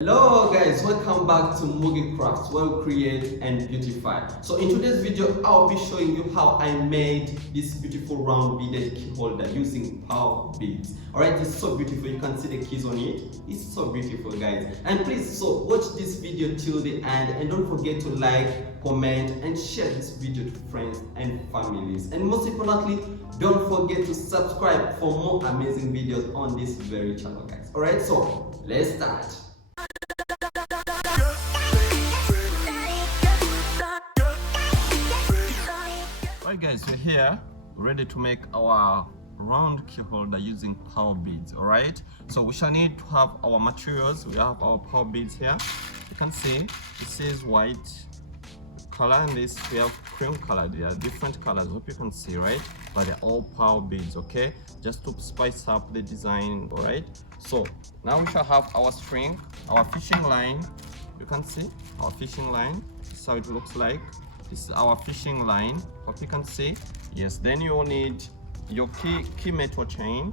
Hello guys, welcome back to Mugi Crafts, where we create and beautify. So in today's video, I'll be showing you how I made this beautiful round beaded key holder using power beads. Alright, it's so beautiful. You can see the keys on it. It's so beautiful, guys. And please, so watch this video till the end, and don't forget to like, comment, and share this video to friends and families. And most importantly, don't forget to subscribe for more amazing videos on this very channel, guys. Alright, so let's start. Alright guys, we're here ready to make our round key holder using power beads. Alright, so we shall need to have our materials. We have our power beads here. You can see it says white color, and this we have cream color. They are different colors, hope you can see, right? But they're all power beads, okay, just to spice up the design. Alright, so now we shall have our string, our fishing line. You can see our fishing line. This is how it looks like. This is our fishing line, hope you can see. Yes, then you will need your key metal chain.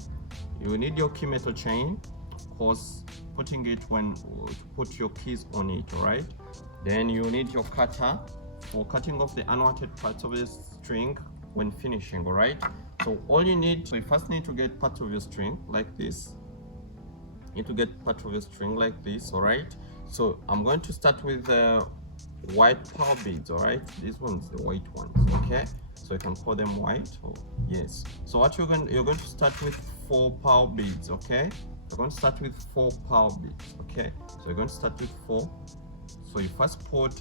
You will need your key metal chain, of course, putting it when to put your keys on it. Right, then you need your cutter for cutting off the unwanted parts of the string when finishing. All right, so all you need, so you first need to get part of your string like this. You need to get part of your string like this. All right, so I'm going to start with the white power beads. All right, these ones, the white ones, okay, so you can call them white. Oh yes, so what you're going to start with 4 power beads. Okay, you're going to start with 4 power beads. Okay, so you're going to start with 4. So you first put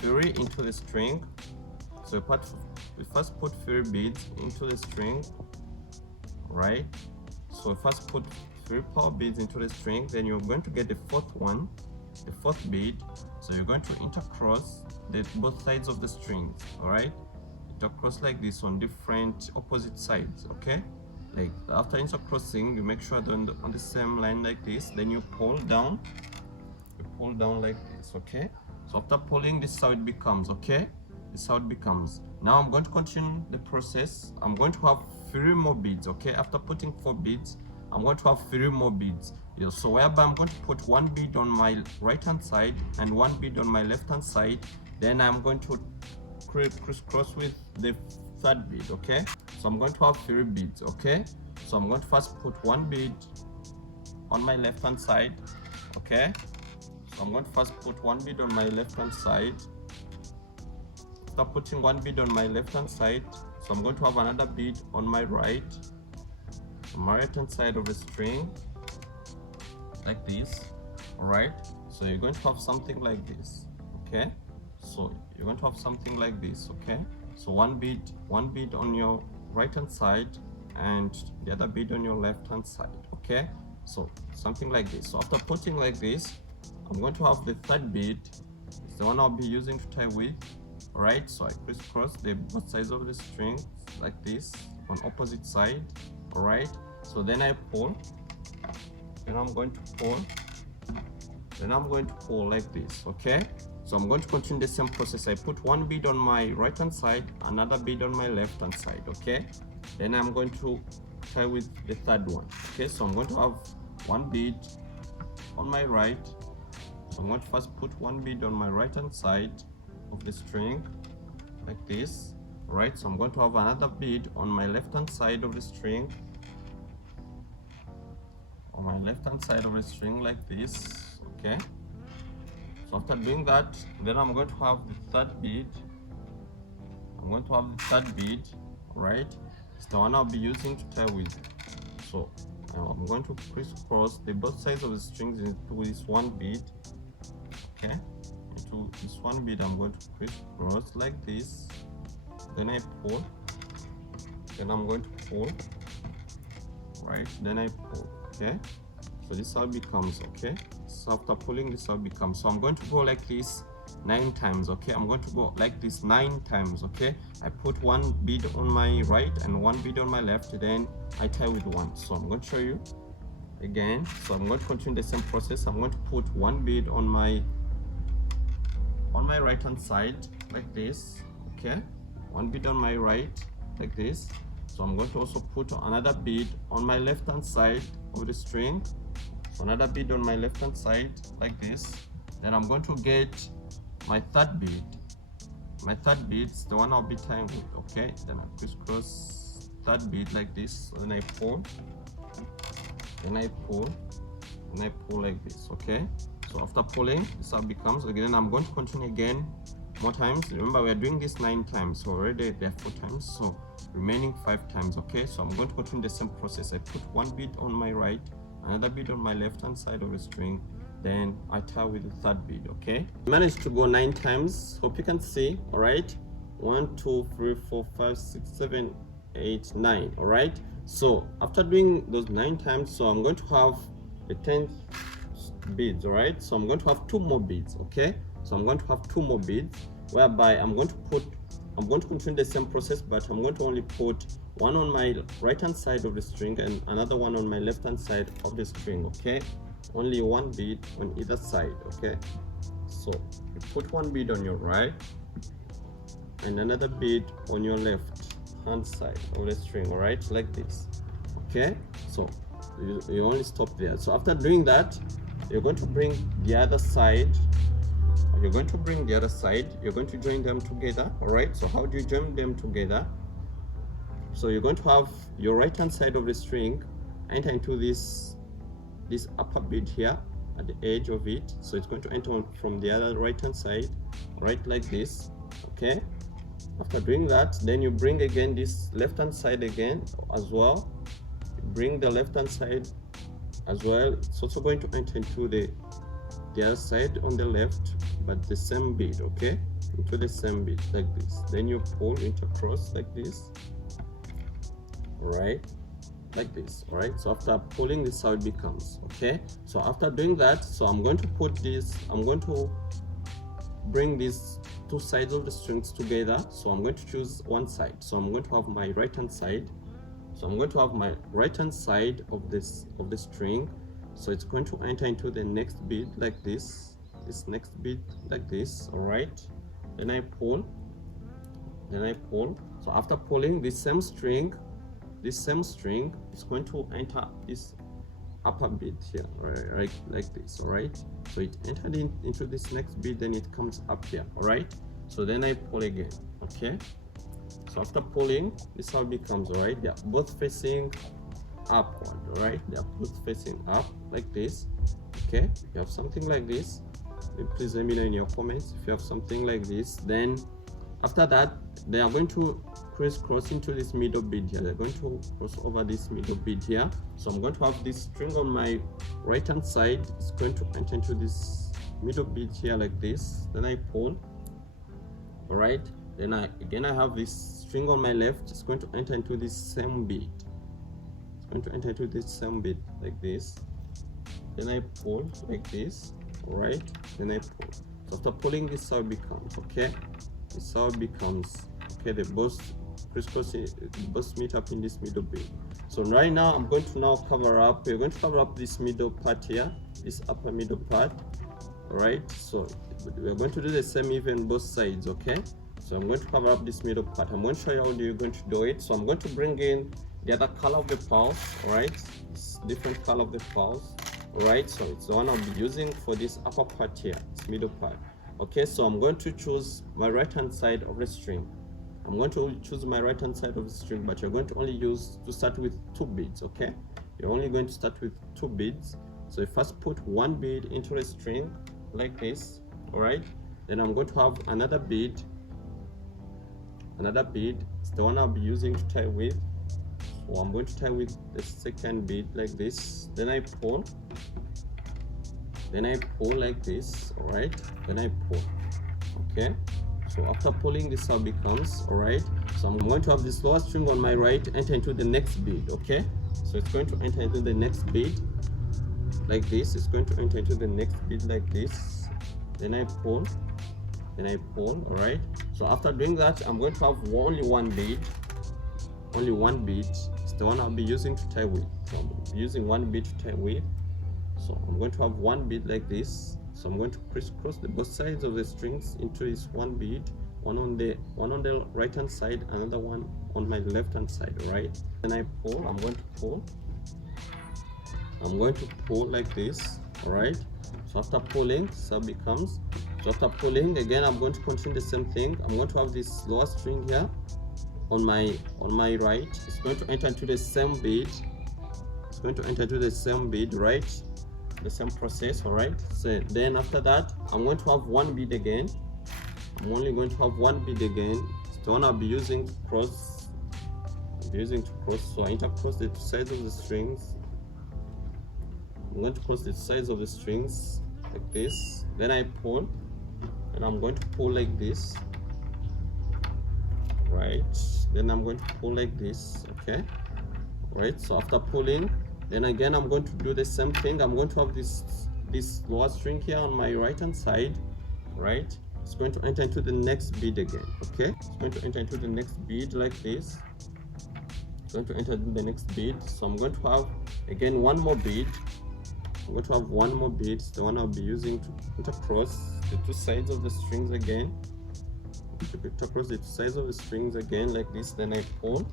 3 into the string. So you first put 3 beads into the string, right? So first put 3 power beads into the string, then you're going to get the 4th one, the 4th bead. So you're going to intercross both sides of the string. All right, intercross like this on different opposite sides. Okay, like after intercrossing, you make sure they're on the same line like this. Then you pull down like this. Okay, so after pulling, this is how it becomes. Okay, this is how it becomes. Now I'm going to continue the process. I'm going to have 3 more beads. Okay, after putting 4 beads, I'm going to have 3 more beads. Yeah, so whereby I'm going to put 1 bead on my right hand side and 1 bead on my left hand side. Then I'm going to crisscross with the 3rd bead. Okay, so I'm going to have 3 beads. Okay, so I'm going to first put 1 bead on my left hand side. Okay, so I'm going to first put 1 bead on my left hand side. After putting 1 bead on my left hand side, so I'm going to have another bead on my right hand side of the string like this. All right, so you're going to have something like this. Okay, so you're going to have something like this. Okay, so one bead on your right hand side and the other bead on your left hand side. Okay, so something like this. So after putting like this, I'm going to have the 3rd bead. It's the one I'll be using to tie with. All right, so I crisscross both sides of the string like this on opposite side. All right, so then I pull. Then I'm going to pull like this. Okay, so I'm going to continue the same process. I put 1 bead on my right hand side, another bead on my left hand side. Okay, then I'm going to tie with the 3rd one. Okay, so I'm going to have 1 bead on my right. So I'm going to first put 1 bead on my right hand side of the string like this. All right, so I'm going to have another bead on my left hand side of the string, like this. Okay, so after doing that, then I'm going to have the 3rd bead. All right, it's the one I'll be using to tie with. So I'm going to crisscross both sides of the strings into this 1 bead. Okay, into this 1 bead I'm going to crisscross like this. Then I pull. Then I'm going to pull. Right, then I pull. Okay, so this all becomes. Okay, so after pulling, this all becomes. So I'm going to go like this 9 times. Okay, I'm going to go like this 9 times. Okay, I put 1 bead on my right and 1 bead on my left, then I tie with 1. So I'm going to show you again. So I'm going to continue the same process. I'm going to put 1 bead on my right hand side like this. Okay, 1 bead on my right like this. So I'm going to also put another bead on my left hand side of the string. another bead on my left hand side like this. Then I'm going to get my third bead. My third bead is the one I'll be tying with. Okay, then I crisscross third bead like this. Then I pull, then I pull, and I pull like this. Okay, so after pulling, this how it becomes. Again, I'm going to continue again more times. Remember, we are doing this 9 times, so already there are 4 times, so remaining 5 times. Okay, so I'm going to continue the same process. I put one bead on my right, another bead on my left hand side of the string, then I tie with the third bead. Okay, managed to go 9 times. Hope you can see. All right, 1 2 3 4 5 6 7 8 9. All right, so after doing those 9 times, so I'm going to have the 10th beads. All right, so I'm going to have 2 more beads. Okay, so I'm going to have 2 more beads, whereby I'm going to continue the same process, but I'm going to only put one on my right hand side of the string and another one on my left hand side of the string. Okay, only one bead on either side. Okay, so you put one bead on your right and another bead on your left hand side of the string. All right, like this. Okay, so you only stop there. So after doing that, you're going to bring the other side. You're going to bring the other side. You're going to join them together. All right, so how do you join them together? So you're going to have your right hand side of the string enter into this upper bead here at the edge of it. So it's going to enter from the other right hand side, right, like this. Okay, after doing that, then you bring again this left hand side again as well. You bring the left hand side as well. It's also going to enter into the other side on the left, but the same bead. Okay, into the same bead like this. Then you pull intercross like this. All right, like this. All right, so after pulling, this how it becomes. Okay, so after doing that, so I'm going to put this, I'm going to bring these 2 sides of the strings together. So I'm going to choose one side. So I'm going to have my right hand side. So I'm going to have my right hand side of the string. So it's going to enter into the next bead like this next bead like this. All right, then I pull, so after pulling, this same string is going to enter this upper bead here, right, like this. All right, so it entered into this next bead, then it comes up here. All right, so then I pull again. Okay, so after pulling, this how it becomes. All right, they are both facing upward. All right, they are both facing up like this. Okay, if you have something like this, please let me know in your comments if you have something like this. Then after that, they are going to crisscross into this middle bead here. They're going to cross over this middle bead here. So I'm going to have this string on my right hand side. It's going to enter into this middle bead here like this. Then I pull. All right, then I have this string on my left. It's going to enter into this same bead. Going to enter into this same bead like this. Then I pull like this. All right, then I pull. So after pulling, this how it becomes. Okay, this how it becomes. Okay, they both crisscross, both meet up in this middle bead. So right now I'm going to now cover up. We're going to cover up this middle part here, this upper middle part. All right, so we're going to do the same even both sides. Okay, so I'm going to cover up this middle part. I'm going to show you how you're going to do it. So I'm going to bring in the other color of the pulse. All right, it's different color of the pulse. All right, so it's the one I'll be using for this upper part here, this middle part. Okay, so I'm going to choose my right hand side of the string. I'm going to choose my right hand side of the string, but you're going to only start with 2 beads. Okay, you're only going to start with 2 beads. So you first put one bead into the string like this. All right, then I'm going to have another bead. It's the one I'll be using to tie with. So I'm going to tie with the second bead like this. Then I pull like this. All right, then I pull. Okay, so after pulling, this how it becomes. All right, so I'm going to have this lower string on my right enter into the next bead. Okay, so it's going to enter into the next bead like this. It's going to enter into the next bead like this. Then I pull. All right, so after doing that, I'm going to have only one bead. It's the one I'll be using to tie with. So I'm using one bead to tie with. So I'm going to have one bead like this. So I'm going to crisscross both sides of the strings into this one bead, one on the right hand side, another one on my left hand side. Right, then I pull. I'm going to pull. I'm going to pull like this. All right, so after pulling, so becomes, so after pulling again, I'm going to continue the same thing. I'm going to have this lower string here on my right. It's going to enter into the same bead. It's going to enter into the same bead, right? The same process. All right, so then after that, I'm going to have one bead again. I'm only going to have one bead again. It's the one I'll be using to cross. So I intercross the two sides of the strings. I'm going to cross the sides of the strings like this. Then I pull, and I'm going to pull like this. Right. Then I'm going to pull like this. Okay. Right. So after pulling, then again I'm going to do the same thing. I'm going to have this lower string here on my right hand side. Right. It's going to enter into the next bead again. Okay. It's going to enter into the next bead like this. It's going to enter into the next bead. So I'm going to have again one more bead. I'm going to have one more bead, the one I'll be using to intercross the two sides of the strings again. To intercross the two sides of the strings again like this. Then I pull.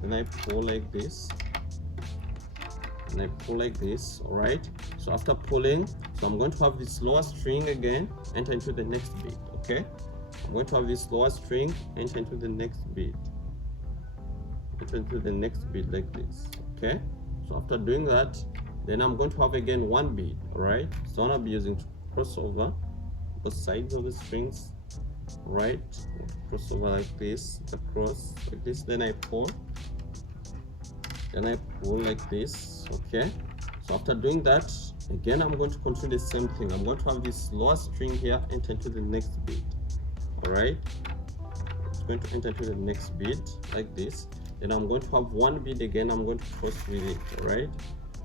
Then I pull like this. And I pull like this. All right. So after pulling, so I'm going to have this lower string again enter into the next bead. Okay. I'm going to have this lower string enter into the next bead. Enter into the next bead like this. Okay. So after doing that, then I'm going to have again one bead. All right, so I'll be using to cross over both sides of the strings. Right, cross over like this, across like this. Then I pull. Then I pull like this. Okay, so after doing that, again I'm going to continue the same thing. I'm going to have this lower string here enter into the next bead. All right, it's going to enter into the next bead like this. Then I'm going to have one bead again. I'm going to cross with it. All right,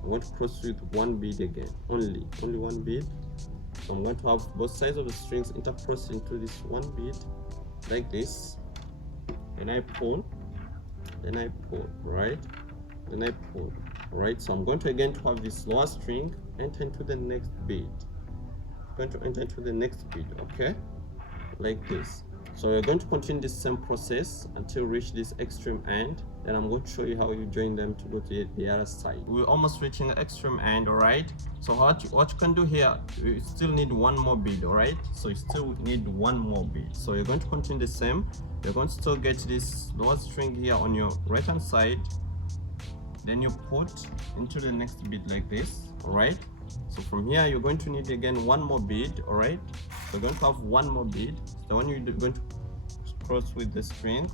I'm going to cross with one bead again, only one bead. So I'm going to have both sides of the strings intercross into this one bead like this. Then I pull, right? Then I pull, right? So I'm going to again to have this lower string enter into the next bead. I'm going to enter into the next bead, okay? Like this. So we're going to continue the same process until we reach this extreme end. Then I'm going to show you how you join them to go to the other side. We're almost reaching the extreme end, all right? So what you can do here, you still need one more bead, all right? So you still need one more bead. So you're going to continue the same. You're going to still get this lower string here on your right hand side. Then you put into the next bead like this, all right? So from here, you're going to need again one more bead, all right? So you're going to have one more bead. It's the one you're going to cross with the string.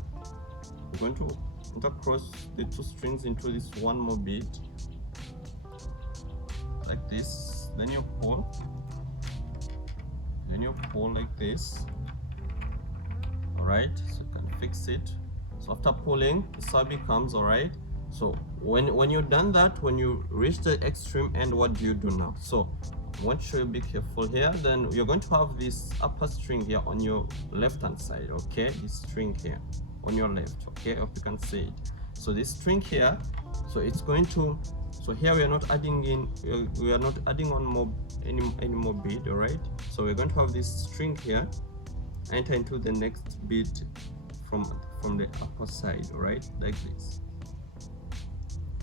You're going to intercross the two strings into this one more bead, like this. Then you pull. Then you pull like this. All right, so you can fix it. So after pulling, this how it becomes, all right? So when you're done that, when you reach the extreme end, what do you do now? So I want you to be careful here. Then you're going to have this upper string here on your left hand side, okay? This string here on your left, okay? I hope you can see it. So this string here, so it's going to, so here we are not adding in, we are not adding on more any more bead, all right? So we're going to have this string here enter into the next bead from the upper side, all right? Like this.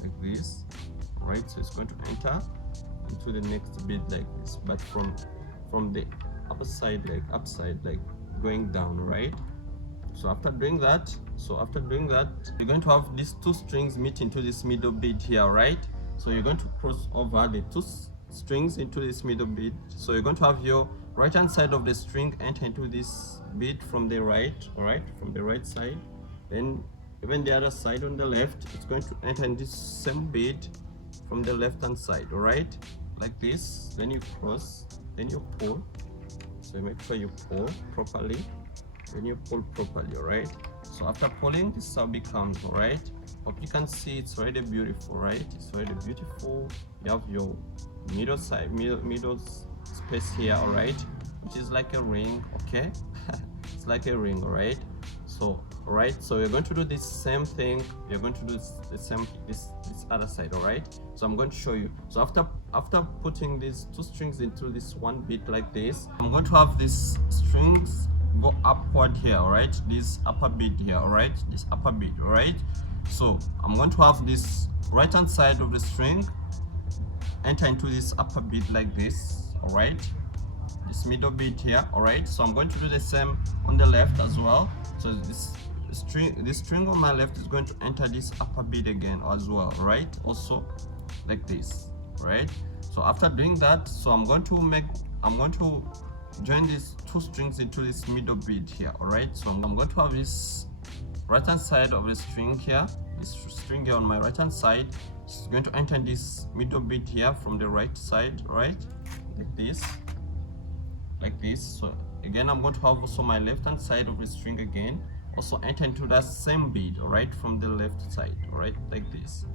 Like this, right? So it's going to enter into the next bead like this, but from the upper side, like upside, like going down, right? So after doing that, you're going to have these two strings meet into this middle bead here, right? So you're going to cross over the two strings into this middle bead. So you're going to have your right hand side of the string enter into this bead from the right, all right? From the right side. Then even the other side on the left, it's going to enter in this same bead from the left hand side, all right? Like this. Then you cross, then you pull. So make sure you pull properly. Then you pull properly, all right? So after pulling, this is how it becomes, all right? Hope you can see it's already beautiful, right? It's already beautiful. You have your middle side, middle space here, all right? Which is like a ring, okay? It's like a ring, all right? So right, so you're going to do this same thing. You're going to do the same this other side, all right? So I'm going to show you. So after putting these two strings into this one bead like this, I'm going to have these strings go upward here, all right? This upper bead here, all right? This upper bead, all right? So I'm going to have this right hand side of the string enter into this upper bead like this, all right, this middle bead here, all right. So I'm going to do the same on the left as well. So this string on my left is going to enter this upper bead again as well, right, also like this, right. So after doing that, so I'm going to join these two strings into this middle bead here, all right. So I'm going to have this right hand side of the string here, this string here on my right hand side is going to enter this middle bead here from the right side, right, like this. So again, I'm going to have also my left hand side of the string again also enter into that same bead, all right, from the left side, all right, like this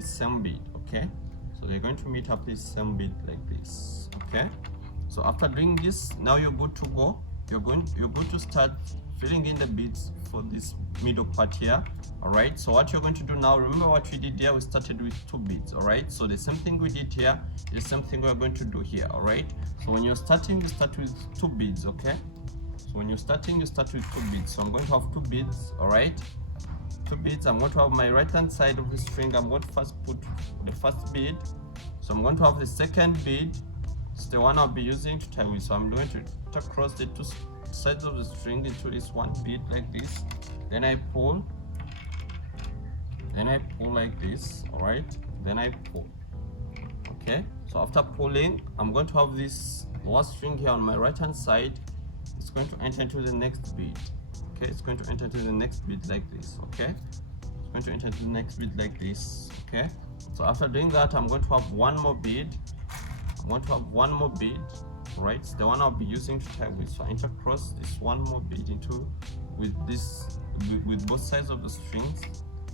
same bead, okay. So they're going to meet up this same bead like this, okay. So after doing this, now you're good to go. You're going to start filling in the beads for this middle part here, all right. So what you're going to do now, remember what we did here, we started with 2 beads, all right. So the same thing we did here, the same thing we're going to do here, all right. So when you're starting, you start with 2 beads, okay. So when you're starting, you start with 2 beads. So I'm going to have 2 beads, all right, 2 beads. I'm going to have my right hand side of the string. I'm going to first put the first bead. So I'm going to have the second bead. It's the one I'll be using to tie with. So I'm going to cross the 2 sides of the string into this 1 bead like this. Then I pull like this, all right. Then I pull, okay. So after pulling, I'm going to have this one string here on my right hand side. It's going to enter into the next bead, okay. It's going to enter into the next bead like this, okay. It's going to enter into the next bead like this, okay. So after doing that, I'm going to have 1 more bead. I'm going to have 1 more bead, right. It's the one I'll be using to tie with. So I intercross this 1 more bead into with both sides of the strings,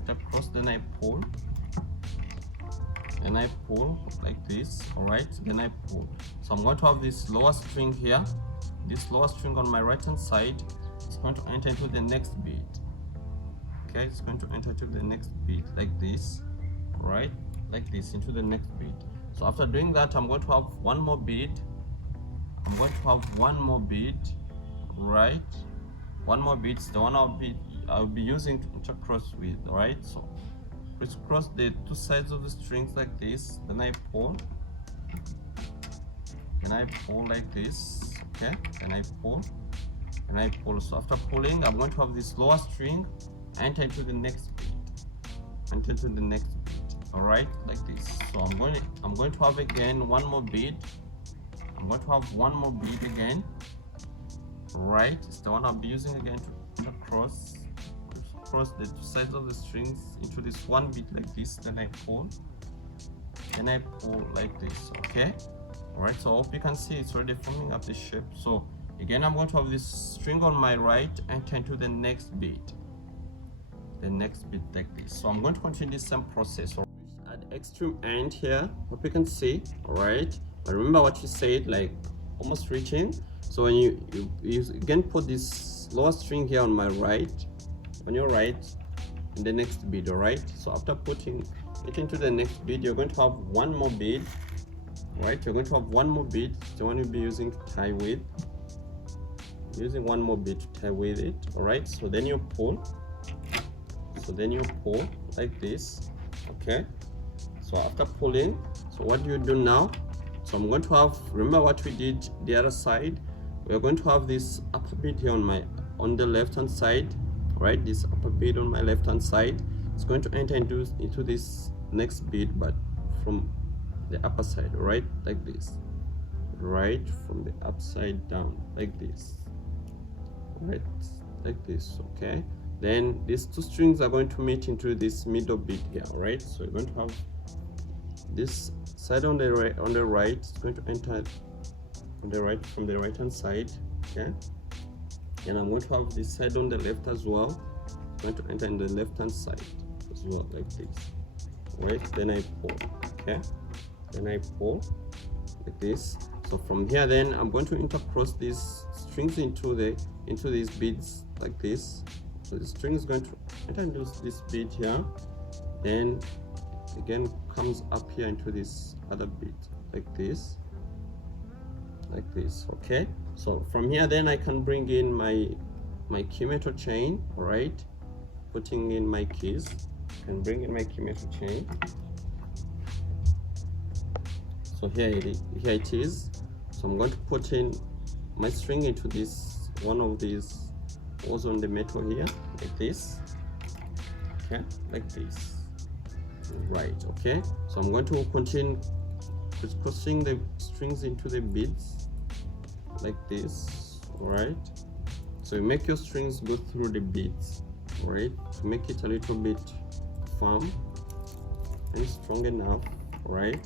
intercross, then I pull, and I pull like this, all right. Then I pull. So I'm going to have this lower string here, this lower string on my right hand side. It's going to enter into the next bead, okay. It's going to enter into the next bead like this, right, like this, into the next bead. So after doing that, I'm going to have 1 more bead. I'm going to have 1 more bead, right, 1 more bead. The one I'll be using to intercross with, right. So crisscross the 2 sides of the strings like this, then I pull, and I pull like this, okay. Then I pull, and I pull. So after pulling, I'm going to have this lower string enter into the next bead, all right, like this. So I'm going to have again 1 more bead. I'm going to have 1 more bead again, right. It's the one I'll be using again to intercross the 2 sides of the strings into this 1 bead like this. Then I pull, like this, okay. All right, so I hope you can see it's already forming up the shape. So again, I'm going to have this string on my right enter into the next bead, like this. So I'm going to continue the same process. So at the extreme end here, hope you can see, all right. But remember what you said, like almost reaching. So when you again put this lower string here on my right, on your right, in the next bead, all right. So after putting it into the next bead, you're going to have 1 more bead, right. You're going to have 1 more bead, the one you'll be using to tie with, using 1 more bead to tie with it, all right. So then you pull, like this, okay. So after pulling, so what do you do now? So I'm going to have, remember what we did the other side, we're going to have this upper bead here on the left hand side, right. This upper bead on my left hand side, it's going to enter into this next bead, but from the upper side, right, like this, right, from the upside down like this, right, like this, okay. Then these 2 strings are going to meet into this middle bead here, right. So you're going to have this side on the right, it's going to enter on the right from the right hand side, okay. And I'm going to have this side on the left as well, it's going to enter in the left hand side as well, like this, right. Then I pull, okay. Then I pull like this. So from here, then I'm going to intercross these strings into these beads like this. So the string is going to enter into this bead here, then again comes up here into this other bead like this, okay. So from here, then I can bring in my key metal chain, all right. putting in my keys. I can bring in my key metal chain. So here it is. So I'm going to put in my string into this one of these holes on the metal here, like this. Okay, like this. Right. Okay. So I'm going to continue crisscrossing the strings into the beads, like this. All right. So you make your strings go through the beads, right, to make it a little bit firm and strong enough, right?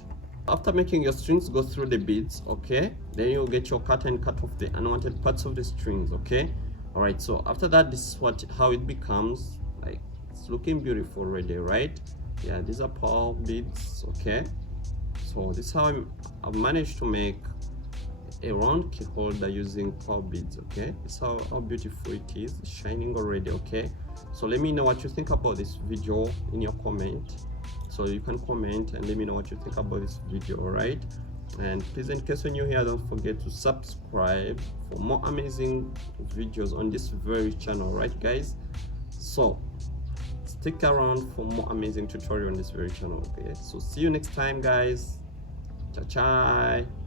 After making your strings go through the beads, okay, then you'll get your cut and cut off the unwanted parts of the strings, okay? All right, so after that, this is how it becomes. Like, it's looking beautiful already, right? Yeah, these are pearl beads, okay? So this is how I've managed to make a round key holder using pearl beads, okay? This is how beautiful it is. It's shining already, okay? So let me know what you think about this video in your comment. So you can comment and let me know what you think about this video, all right? And please, in case you're new here, don't forget to subscribe for more amazing videos on this very channel, right guys? So stick around for more amazing tutorial on this very channel, okay? So see you next time, guys. Ciao ciao.